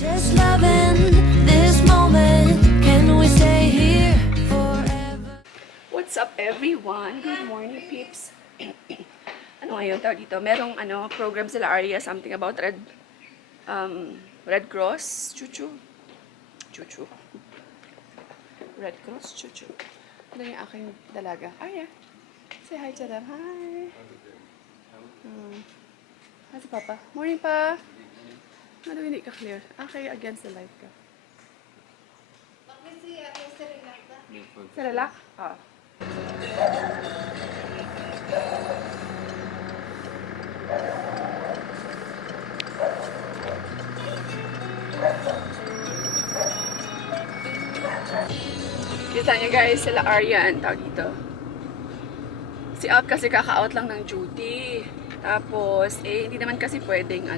Just loving this moment. Can we stay here forever? What's up everyone? Good morning peeps. Ano ngayon tawag dito? Merong program sila Arya, something about Red Cross, chuchu. Red Cross, chuchu. Ano yung aking dalaga? Arya, say hi to them. Hi. Hi si Papa. Morning pa. Ano hindi ka clear? Okay, against the light ka. Sarelak? Ah. Kita niyo guys, sila Aryan, tawag dito. Si Alp kasi kaka-out lang ng duty. Tapos, hindi naman kasi pwedeng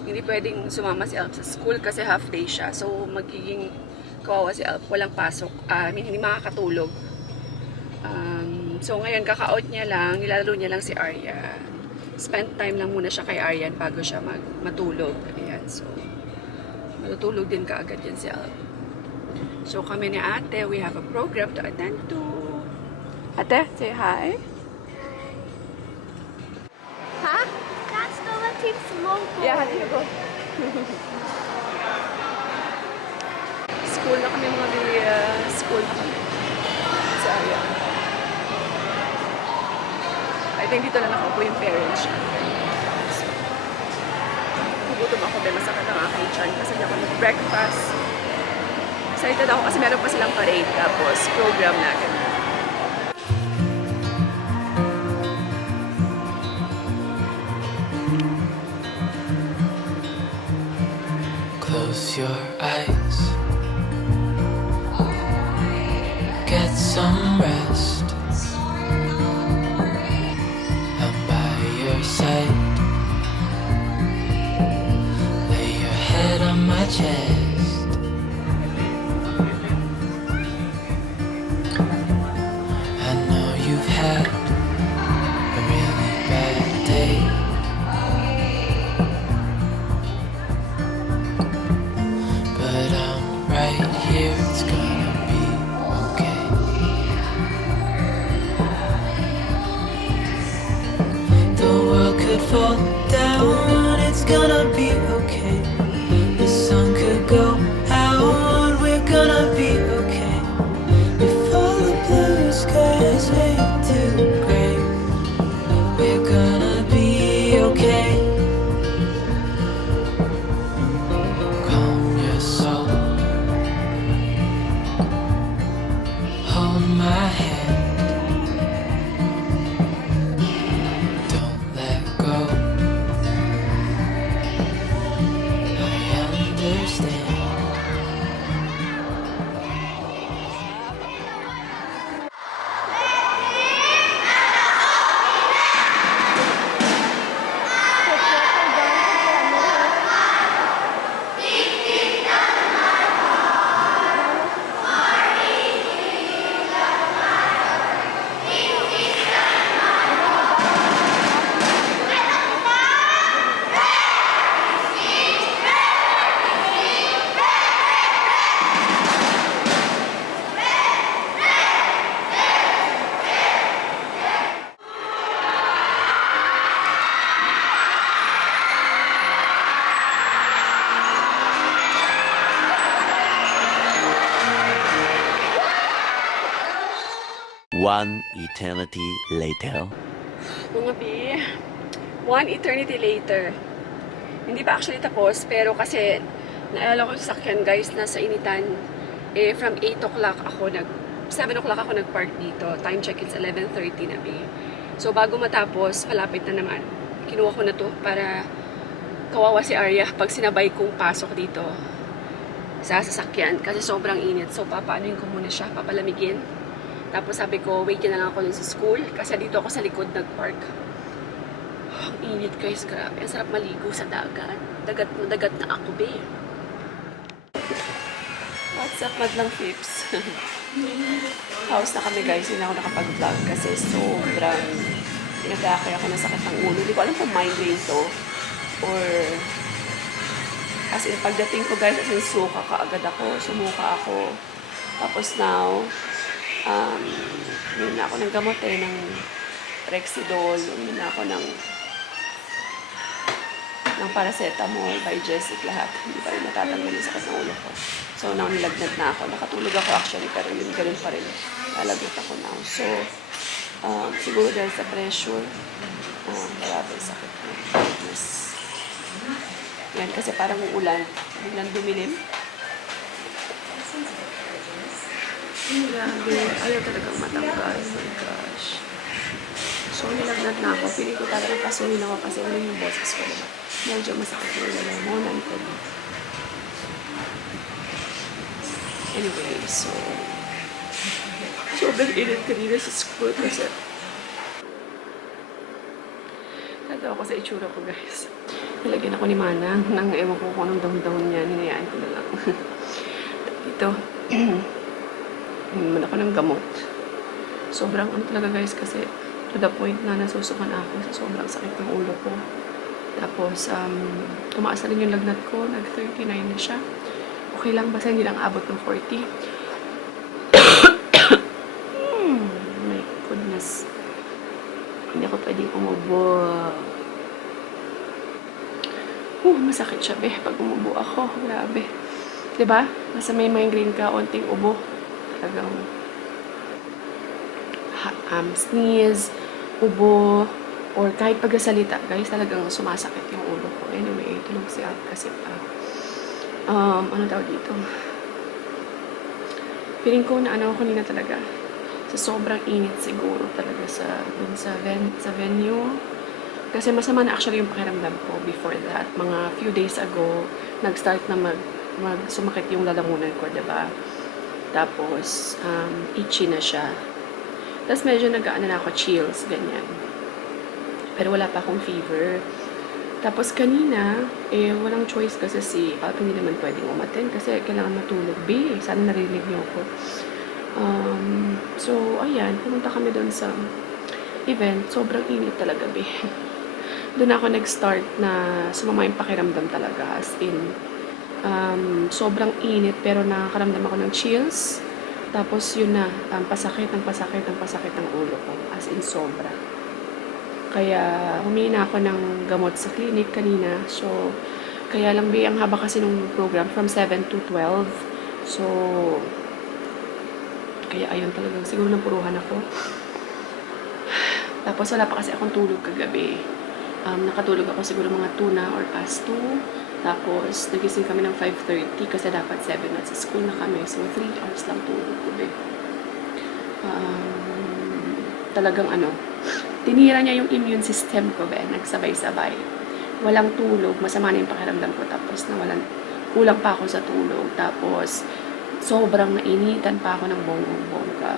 hindi pwedeng sumama si Alp sa school kasi half day siya. So, magiging kawawa si Alp, walang pasok. Hindi makakatulog. So, ngayon, kaka-out niya lang, nilalaro niya lang si Aryan. Spend time lang muna siya kay Aryan bago siya matulog. Ayan, so, matutulog din kaagad yan si Alp. So, kami ni ate, we have a program to attend to. Ate, say hi. Ha? That's the Latif Simone. Yeah, here you go. School na kami mga school na kami. Sa Aryan. I think dito na nakaupo yung parents niya. So, nagutom ako dahil masakit ang aking tiyan kasi hindi ako nag-breakfast. Excited ako kasi meron pa silang parade tapos program na ganun. Close your eyes. Get some rest. I'm by your side. Lay your head on my chest. I know you've had a really bad day. But I'm right here, it's gonna be okay. The world could fall down, it's gonna be okay. The sun could go out, we're gonna be okay. If all the blue skies fade to gray, we're gonna be okay. Calm your soul. Hold my hand. Don't let go. I understand. One eternity later. Mga B, one eternity later. Hindi pa actually tapos, pero kasi naalala ko sa sakyan guys, nasa initan, from 8 o'clock ako 7 o'clock ako nag-park dito. Time check is 11:30 na B. So bago matapos, malapit na naman. Kinuha ko na to para kawawa si Arya pag sinabay kong pasok dito sa sasakyan kasi sobrang init. So papaanoin ko muna siya, papalamigin. Tapos sabi ko, wait na lang ako dun sa school kasi dito ako sa likod nag-park. Ang init guys, grabe. Ang sarap maligo sa dagat. Dagat na ako, be. What's up, madlang pips? House na kami guys, hindi na ako nakapag-vlog kasi sobrang pinag-aakay ako ng sakit ng ulo. Hindi ko alam kung migraine to or As in, pagdating ko guys, as in, suka kaagad ako. Sumuka ako. Tapos now, uminom na ako ng gamot ng Rexidol. Uminom na ako ng paracetamol, Bijesik, lahat. Hindi pa rin natatanggal yung sakit ng ulo ko. So, now nilagnat na ako. Nakatulog ako actually, pero yun, ganun pa rin. Nalagnat ako now. So, siguro dahil sa pressure, grabe sakit ko. Yes. Yan, kasi parang uulan. Biglang dumilim. Grabe. Ayaw talagang matanggal. Oh my gosh. So, nilagnat na ako. Feeling ko talagang pasuhin ako kasi ano yung boses ko. Diba? Medyo masakit yung lalamunan ko. Anyway, so sobrang init kanina sa school kasi natawa ko sa itsura ko, guys. Nilagyan ako ni Manang ng ewan ko kung anong dahon-dahon niya. Hinayaan ko na lang. Dito, naman ako ng gamot. Sobrang ano talaga, guys, kasi to the point na nasusukan ako sa sobrang sakit ng ulo ko. Tapos, tumaas na rin yung lagnat ko. Nag-39 na siya. Okay lang, basta hindi lang abot ng 40. My goodness. Hindi ako pwedeng umubo. Masakit siya, pag umubo ako. Grabe. Diba? Basta may migraine ka, onting ubo. Talagang sneeze, ubo, or kahit pagkasalita, guys, talagang sumasakit yung ulo ko. Anyway, tulog si Ab kasi ano daw dito? Feeling ko na ano ako kanina talaga. Sa sobrang init siguro talaga sa venue. Kasi masama na actually yung pakiramdam ko before that. Mga few days ago, nag-start na sumakit yung lalamunan ko, diba? Tapos, itchy na siya. Tapos medyo nag-ano na ako, chills, ganyan. Pero wala pa akong fever. Tapos kanina, walang choice kasi si Alp hindi naman pwedeng umaten kasi kailangan matulog. Sana narinig niyo ako. So, ayan, pumunta kami doon sa event. Sobrang init talaga, Doon ako nag-start na sumama yung pakiramdam talaga. As in, sobrang init pero nakakaramdam ako ng chills. Tapos yun na, pasakit ng ulo ko. As in, sobra. Kaya, humingi na ako ng gamot sa clinic kanina. So, kaya lang, ang haba kasi nung program, from 7 to 12. So, kaya ayun talagang, siguro napuruhan ako. Tapos, wala pa kasi akong tulog kagabi. Nakatulog ako siguro mga 2 na or past 2. Tapos, nagising kami ng 5:30 kasi dapat 7 na sa school na kami. So, 3 hours lang tulog ko, talagang tinira niya yung immune system ko, nagsabay-sabay. Walang tulog, masama na yung pakiramdam ko. Tapos, kulang pa ako sa tulog. Tapos, sobrang nainitan pa ako ng bonggang-bongga.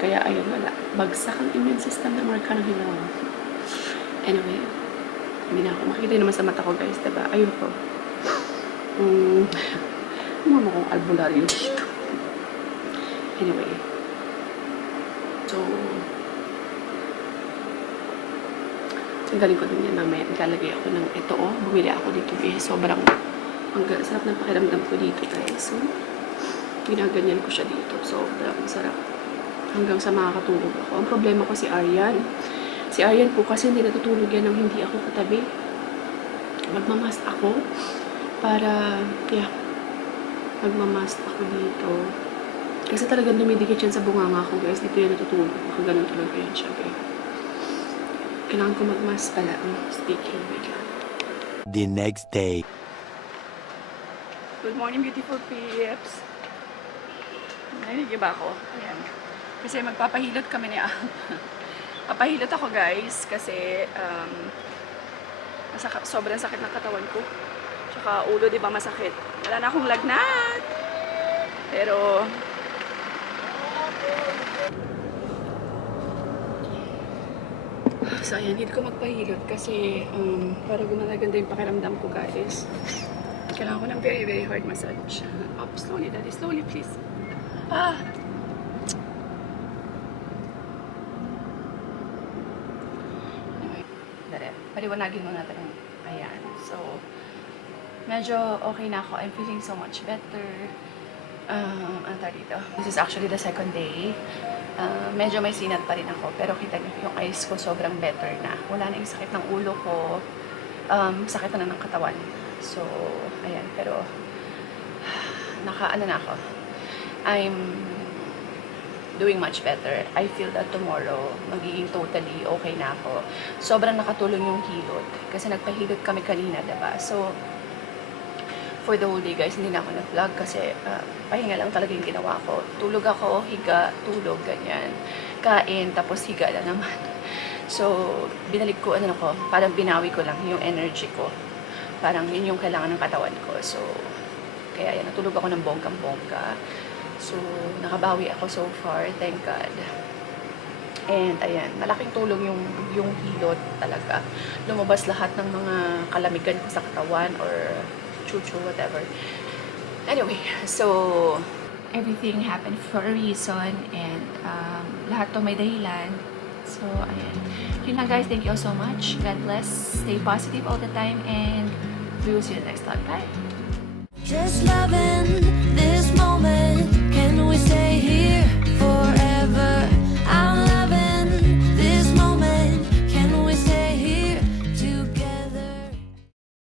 Kaya, ayun, wala. Bagsak ang immune system na marka ng hilaw. Anyway, hindi na ako makikita naman sa mata ko, guys, diba? Ayun ko. Ano kong albularyo dito. Anyway. So, ang galing ko din yan mamaya. Naglalagay ako ng ito, bumili ako dito, sobrang sarap ng pakiramdam ko dito, guys. So, ginaganyan ko siya dito. Sobrang sarap. Hanggang sa makakatulog ako. Ang problema ko si Aryan. Si Aryan po kasi hindi natutulog yan nang hindi ako katabi. Magmamask ako para, magmamask ako dito. Kasi talagang dumidikit yan sa bunganga ko, guys. Dito yan natutulog. Ganun talaga yan siya, Kailangan ko magmask pala. Speaking, The next day. Good morning, beautiful peeps. Narinig niyo ba ako? Ayan. Kasi magpapahilot kami ni Alp. Papahilot ako, guys, kasi sobrang sakit ng katawan ko. Tsaka ulo, di ba, masakit. Wala na akong lagnat. Pero so, ayan, hindi ko magpahilot kasi para gumaganda yung pakiramdam ko, guys. Kailangan ko ng very, very hard massage. Up, slowly, daddy. Slowly, please. Anyway, paliwanagin mo natin. Ayan. So, medyo okay na ako. I'm feeling so much better. Ano tawag dito? This is actually the second day. Medyo may sinat pa rin ako, pero kita niyo yung eyes ko sobrang better na. Wala na yung sakit ng ulo ko. Sakit na ng katawan. So, ayan. Pero, naka-ano na ako. I'm doing much better. I feel that tomorrow, magiging totally okay na ako. Sobrang nakatulong yung hilot. Kasi nagpahilot kami kanina, diba? So, for the whole day, guys, hindi na ako nag-vlog kasi pahinga lang talaga yung ginawa ko. Tulog ako, higa, tulog, ganyan. Kain, tapos higa na naman. So, binalik ko, parang binawi ko lang yung energy ko. Parang yun yung kailangan ng katawan ko. So, kaya yan, natulog ako ng bonggang-bongga. So, nakabawi ako so far, thank God. And, ayan, malaking tulong yung hilot talaga. Lumabas lahat ng mga kalamigan ko sa katawan or chuchu, whatever. Anyway, so, everything happened for a reason and lahat to may dahilan. So, ayan. Yun lang guys, thank you all so much. God bless. Stay positive all the time and we will see you next time. Bye! Just loving this moment. Can we stay here?